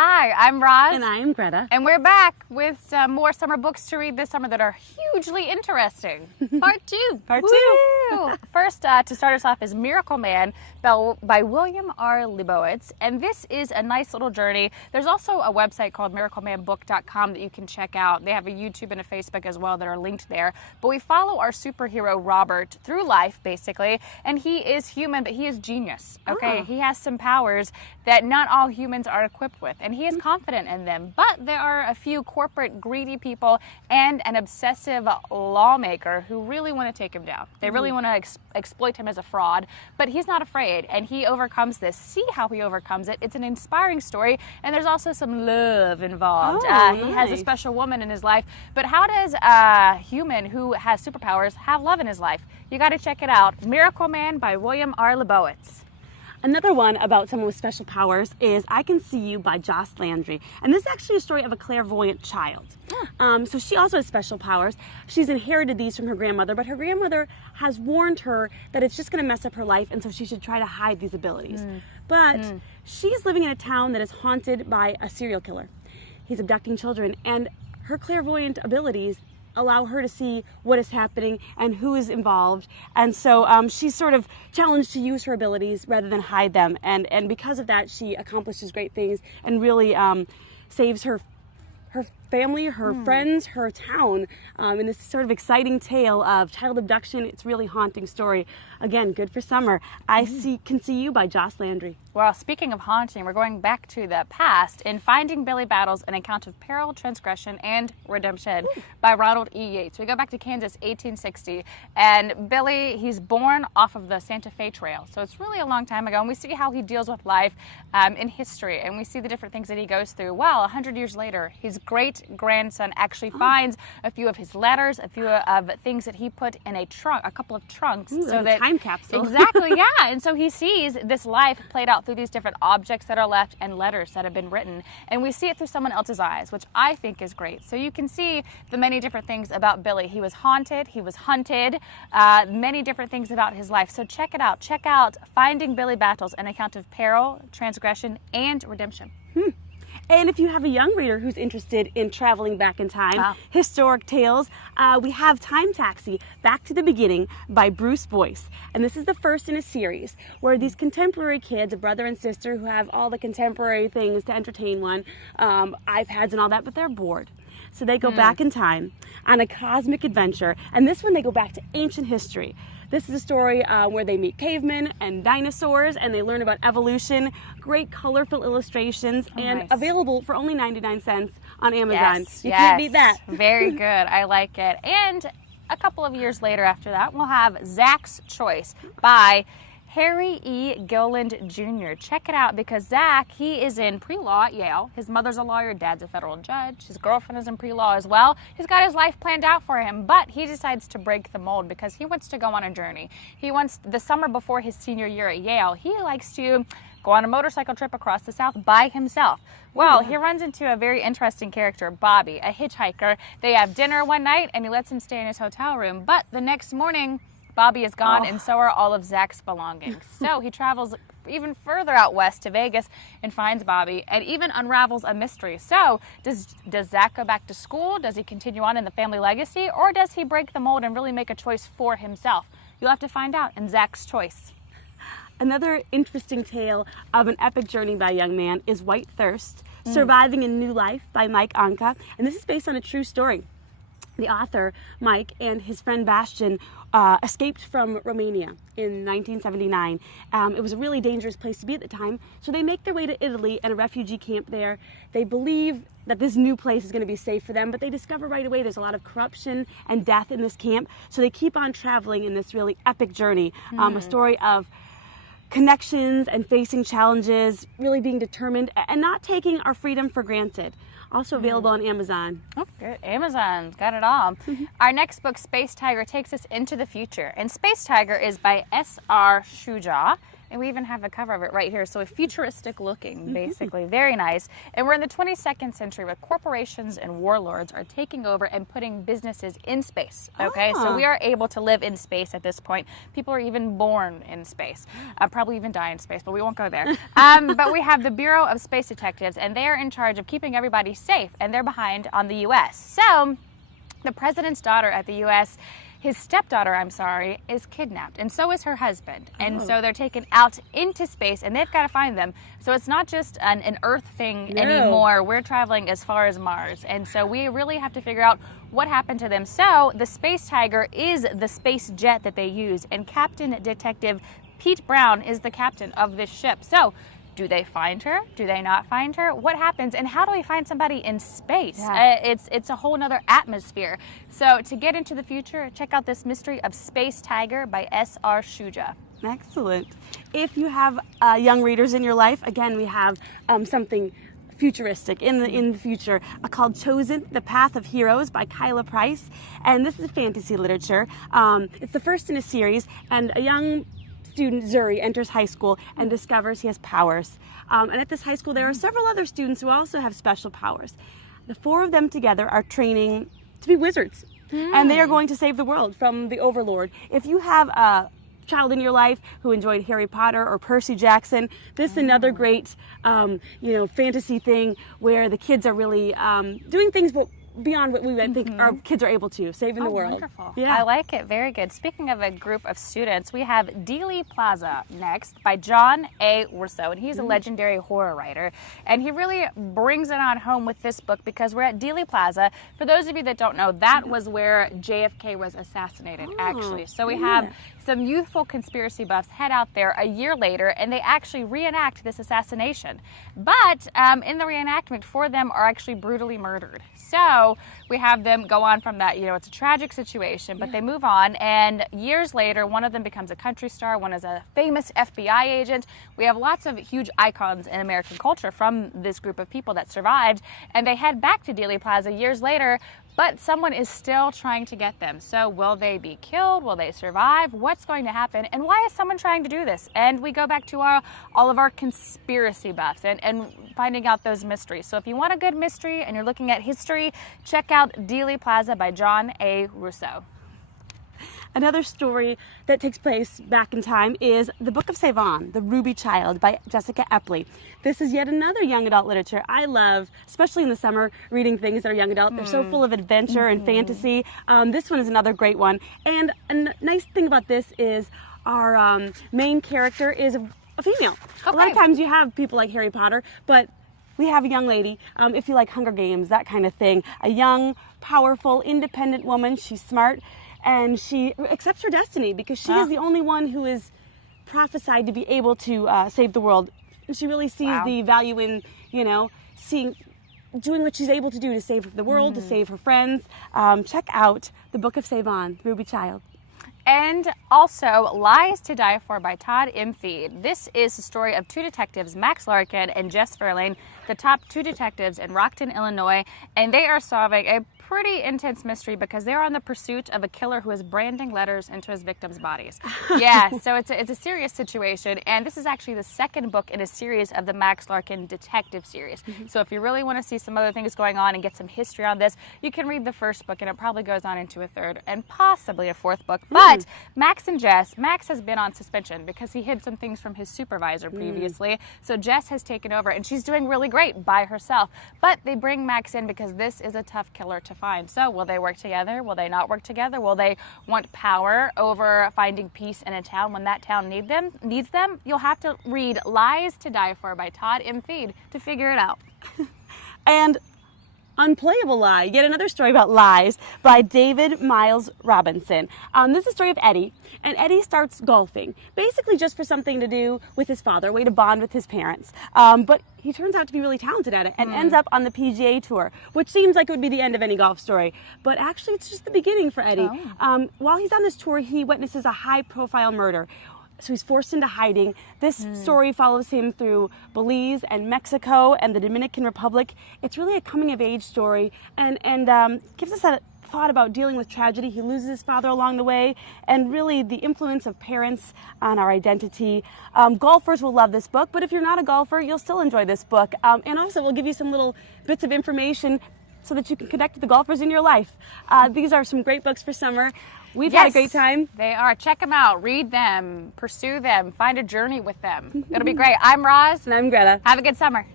Hi, I'm Roz. And I'm Greta. And we're back with some more summer books to read this summer that are hugely interesting. Part two. Part two. First, to start us off, is Miracle Man by William R. Leibowitz. And this is a nice little journey. There's also a website called miraclemanbook.com that you can check out. They have a YouTube and a Facebook as well that are linked there. But we follow our superhero, Robert, through life, basically. And he is human, but he is genius. Okay? He has some powers that not all humans are equipped with. And he is confident in them. But there are a few corporate greedy people and an obsessive lawmaker who really want to take him down. They really want to exploit him as a fraud. But he's not afraid, and he overcomes this. See how he overcomes it. It's an inspiring story, and there's also some love involved. He has a special woman in his life. But how does a human who has superpowers have love in his life? You got to check it out. Miracle Man by William R. Leibowitz. Another one about someone with special powers is I Can See You by Joss Landry. And this is actually a story of a clairvoyant child. So she also has special powers. She's inherited these from her grandmother, but her grandmother has warned her that it's just going to mess up her life, and so she should try to hide these abilities. But she's living in a town that is haunted by a serial killer. He's abducting children, and her clairvoyant abilities allow her to see what is happening and who is involved. And so she's sort of challenged to use her abilities rather than hide them. And because of that, she accomplishes great things and really saves her family, her friends, her town in this sort of exciting tale of child abduction. It's a really haunting story. Again, good for summer. Can See You by Joss Landry. Well, speaking of haunting, we're going back to the past in Finding Billy Battles, An Account of Peril, Transgression, and Redemption by Ronald E. Yates. We go back to Kansas, 1860, and Billy, he's born off of the Santa Fe Trail. So it's really a long time ago, and we see how he deals with life in history, and we see the different things that he goes through. Well, 100 years later, his great-grandson actually finds a few of his letters, a few of things that he put in a trunk, a couple of trunks. So that time capsule. Exactly, yeah. And so he sees this life played out through these different objects that are left and letters that have been written. And we see it through someone else's eyes, which I think is great. So you can see the many different things about Billy. He was haunted, he was hunted, many different things about his life. So check it out. Check out Finding Billy Battles, An Account of Peril, Transgression, and Redemption. And if you have a young reader who's interested in traveling back in time, historic tales, we have Time Taxi, Back to the Beginning by Bruce Boyce. And this is the first in a series where these contemporary kids, a brother and sister who have all the contemporary things to entertain one, iPads and all that, but they're bored. So they go back in time on a cosmic adventure. And this one, they go back to ancient history. This is a story where they meet cavemen and dinosaurs, and they learn about evolution. Great colorful illustrations, and available for only 99 cents on Amazon. You can't beat that. Very good. I like it. And a couple of years later after that, we'll have Zack's Choice by Harry E. Gilleland Jr. Check it out, because Zack, he is in pre-law at Yale. His mother's a lawyer, dad's a federal judge. His girlfriend is in pre-law as well. He's got his life planned out for him, but he decides to break the mold because he wants to go on a journey. He wants, the summer before his senior year at Yale, he likes to go on a motorcycle trip across the South by himself. Well, he runs into a very interesting character, Bobby, a hitchhiker. They have dinner one night, and he lets him stay in his hotel room, but the next morning, Bobby is gone, and so are all of Zack's belongings. So he travels even further out west to Vegas and finds Bobby, and even unravels a mystery. So does Zack go back to school? Does he continue on in the family legacy? Or does he break the mold and really make a choice for himself? You'll have to find out in Zack's Choice. Another interesting tale of an epic journey by a young man is White Thirst, Surviving a New Life by Mike Anka. And this is based on a true story. The author, Mike, and his friend Bastian escaped from Romania in 1979. It was a really dangerous place to be at the time, so they make their way to Italy and a refugee camp there. They believe that this new place is going to be safe for them, but they discover right away there's a lot of corruption and death in this camp, so they keep on traveling in this really epic journey. A story of connections and facing challenges, really being determined, and not taking our freedom for granted. Also available on Amazon. Oh, good. Amazon's got it all. Our next book, Space Tiger, takes us into the future. And Space Tiger is by S.R. Shuja. And we even have a cover of it right here. So futuristic looking, basically. Very nice. And we're in the 22nd century where corporations and warlords are taking over and putting businesses in space. Okay, so we are able to live in space at this point. People are even born in space. Probably even die in space, but we won't go there. But we have the Bureau of Space Detectives, and they are in charge of keeping everybody safe, and they're behind on the U.S. So the president's daughter at the U.S., his stepdaughter, I'm sorry, is kidnapped, and so is her husband. And so they're taken out into space, and they've got to find them. So it's not just an Earth thing anymore. We're traveling as far as Mars, and so we really have to figure out what happened to them. So the Space Tiger is the space jet that they use, and Captain Detective Pete Brown is the captain of this ship. So do they find her? Do they not find her? What happens? And how do we find somebody in space? It's a whole nother atmosphere. So to get into the future, check out this mystery of Space Tiger by S.R. Shuja. Excellent. If you have young readers in your life, again, we have something futuristic in the future called Chosen: The Path of Heroes by Kyla Price. And this is fantasy literature. It's the first in a series, and a young student, Zuri, enters high school and discovers he has powers. And at this high school, there are several other students who also have special powers. The four of them together are training to be wizards, and they are going to save the world from the Overlord. If you have a child in your life who enjoyed Harry Potter or Percy Jackson, this is another great, fantasy thing where the kids are really doing things beyond what we would think our kids are able to, saving the world. Wonderful. Yeah. I like it. Very good. Speaking of a group of students, we have Dealey Plaza next by John A. Russo, and he's a legendary horror writer. And he really brings it on home with this book because we're at Dealey Plaza. For those of you that don't know, that was where JFK was assassinated, actually. So we have some youthful conspiracy buffs head out there a year later, and they actually reenact this assassination. But in the reenactment, 4 of them are actually brutally murdered. So we have them go on from that, it's a tragic situation, but they move on, and years later, one of them becomes a country star, one is a famous FBI agent. We have lots of huge icons in American culture from this group of people that survived, and they head back to Dealey Plaza years later, but someone is still trying to get them. So will they be killed? Will they survive? What's going to happen? And why is someone trying to do this? And we go back to all of our conspiracy buffs and finding out those mysteries. So if you want a good mystery and you're looking at history, check out Dealey Plaza by John A. Russo. Another story that takes place back in time is The Book of Siavon, The Ruby Child by Jessica Eppley. This is yet another young adult literature I love, especially in the summer, reading things that are young adult. They're so full of adventure and fantasy. This one is another great one. And a nice thing about this is our main character is a female. A lot of times you have people like Harry Potter, but we have a young lady, if you like Hunger Games, that kind of thing. A young, powerful, independent woman. She's smart. And she accepts her destiny because she is the only one who is prophesied to be able to save the world. And she really sees the value in, doing what she's able to do to save the world, to save her friends. Check out The Book of Siavon, Ruby Child. And also, Lies to Die For by Todd M. Thiede. This is the story of 2 detectives, Max Larkin and Jess Fairlane, the top 2 detectives in Rockton, Illinois, and they are solving a pretty intense mystery because they're on the pursuit of a killer who is branding letters into his victims' bodies. So it's a serious situation, and this is actually the 2nd book in a series of the Max Larkin detective series. So if you really want to see some other things going on and get some history on this, you can read the 1st book, and it probably goes on into a 3rd and possibly a 4th book. But Max and Jess, Max has been on suspension because he hid some things from his supervisor previously. So Jess has taken over, and she's doing really great by herself. But they bring Max in because this is a tough killer to find. So will they work together? Will they not work together? Will they want power over finding peace in a town when that town needs them? You'll have to read Lies to Die For by Todd M. Thiede to figure it out. And Unplayable Lie, yet another story about lies by David Myles Robinson. This is a story of Eddie, and Eddie starts golfing, basically just for something to do with his father, a way to bond with his parents. But he turns out to be really talented at it and ends up on the PGA Tour, which seems like it would be the end of any golf story. But actually, it's just the beginning for Eddie. While he's on this tour, he witnesses a high-profile murder. So he's forced into hiding. This story follows him through Belize and Mexico and the Dominican Republic. It's really a coming-of-age story and gives us a thought about dealing with tragedy. He loses his father along the way, and really the influence of parents on our identity. Golfers will love this book, but if you're not a golfer, you'll still enjoy this book. And also, we'll give you some little bits of information so that you can connect with the golfers in your life. These are some great books for summer. We've had a great time. They are. Check them out. Read them. Pursue them. Find a journey with them. It'll be great. I'm Roz. And I'm Greta. Have a good summer.